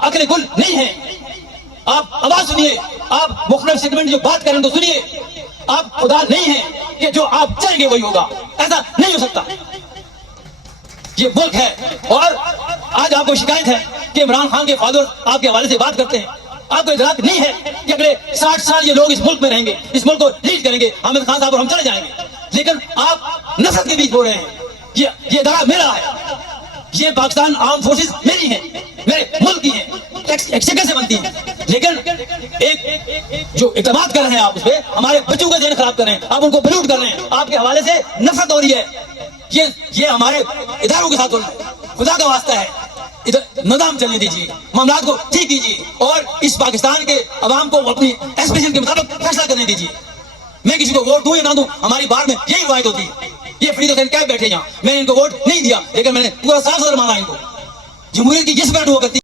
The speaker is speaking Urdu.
عقل گل نہیں ہیں. آپ آواز سنیے, آپ مختلف سیگمنٹ جو بات کریں تو سنیے. آپ خدا نہیں ہیں کہ جو آپ چاہیں گے وہی ہوگا, ایسا نہیں ہو سکتا. یہ ملک ہے, اور آج آپ کو شکایت ہے کہ عمران خان کے فادر آپ کے حوالے سے بات کرتے ہیں. آپ کو ادراک نہیں ہے کہ اگلے 60 سال یہ لوگ اس ملک میں رہیں گے, اس ملک کو لیڈ کریں گے. حامد خان صاحب اور ہم چلے جائیں گے, لیکن آپ نفرت کے بیچ بول رہے ہیں. یہ ادارہ میرا ہے, یہ پاکستان آرم فورسز میری ہیں, میرے ملک کی ہیں, ایکسچیکر سے بنتی ہیں. لیکن ایک جو اعتماد کر رہے ہیں آپ اس پہ, ہمارے بچوں کا ذہن خراب کر رہے ہیں, آپ ان کو بلوٹ کر رہے ہیں. آپ کے حوالے سے نفرت ہو رہی ہے. یہ ہمارے اداروں کے ساتھ ہو رہا ہے. خدا کا واسطہ ہے, ادھر نظام چلنے دیجیے, معاملات کو ٹھیک کیجیے, اور اس پاکستان کے عوام کو اپنی ایسپریشن کے مطابق فیصلہ کرنے دیجیے. میں کسی کو ووٹ دوں یا نہ دوں, ہماری بار میں یہی روایت ہوتی ہے. یہ فرید حسین کیف بیٹھے یہاں, میں نے ان کو ووٹ نہیں دیا, لیکن میں نے پورا 7 مانا ان کو. جمہوریت کی جس بیٹھ ہوا کرتی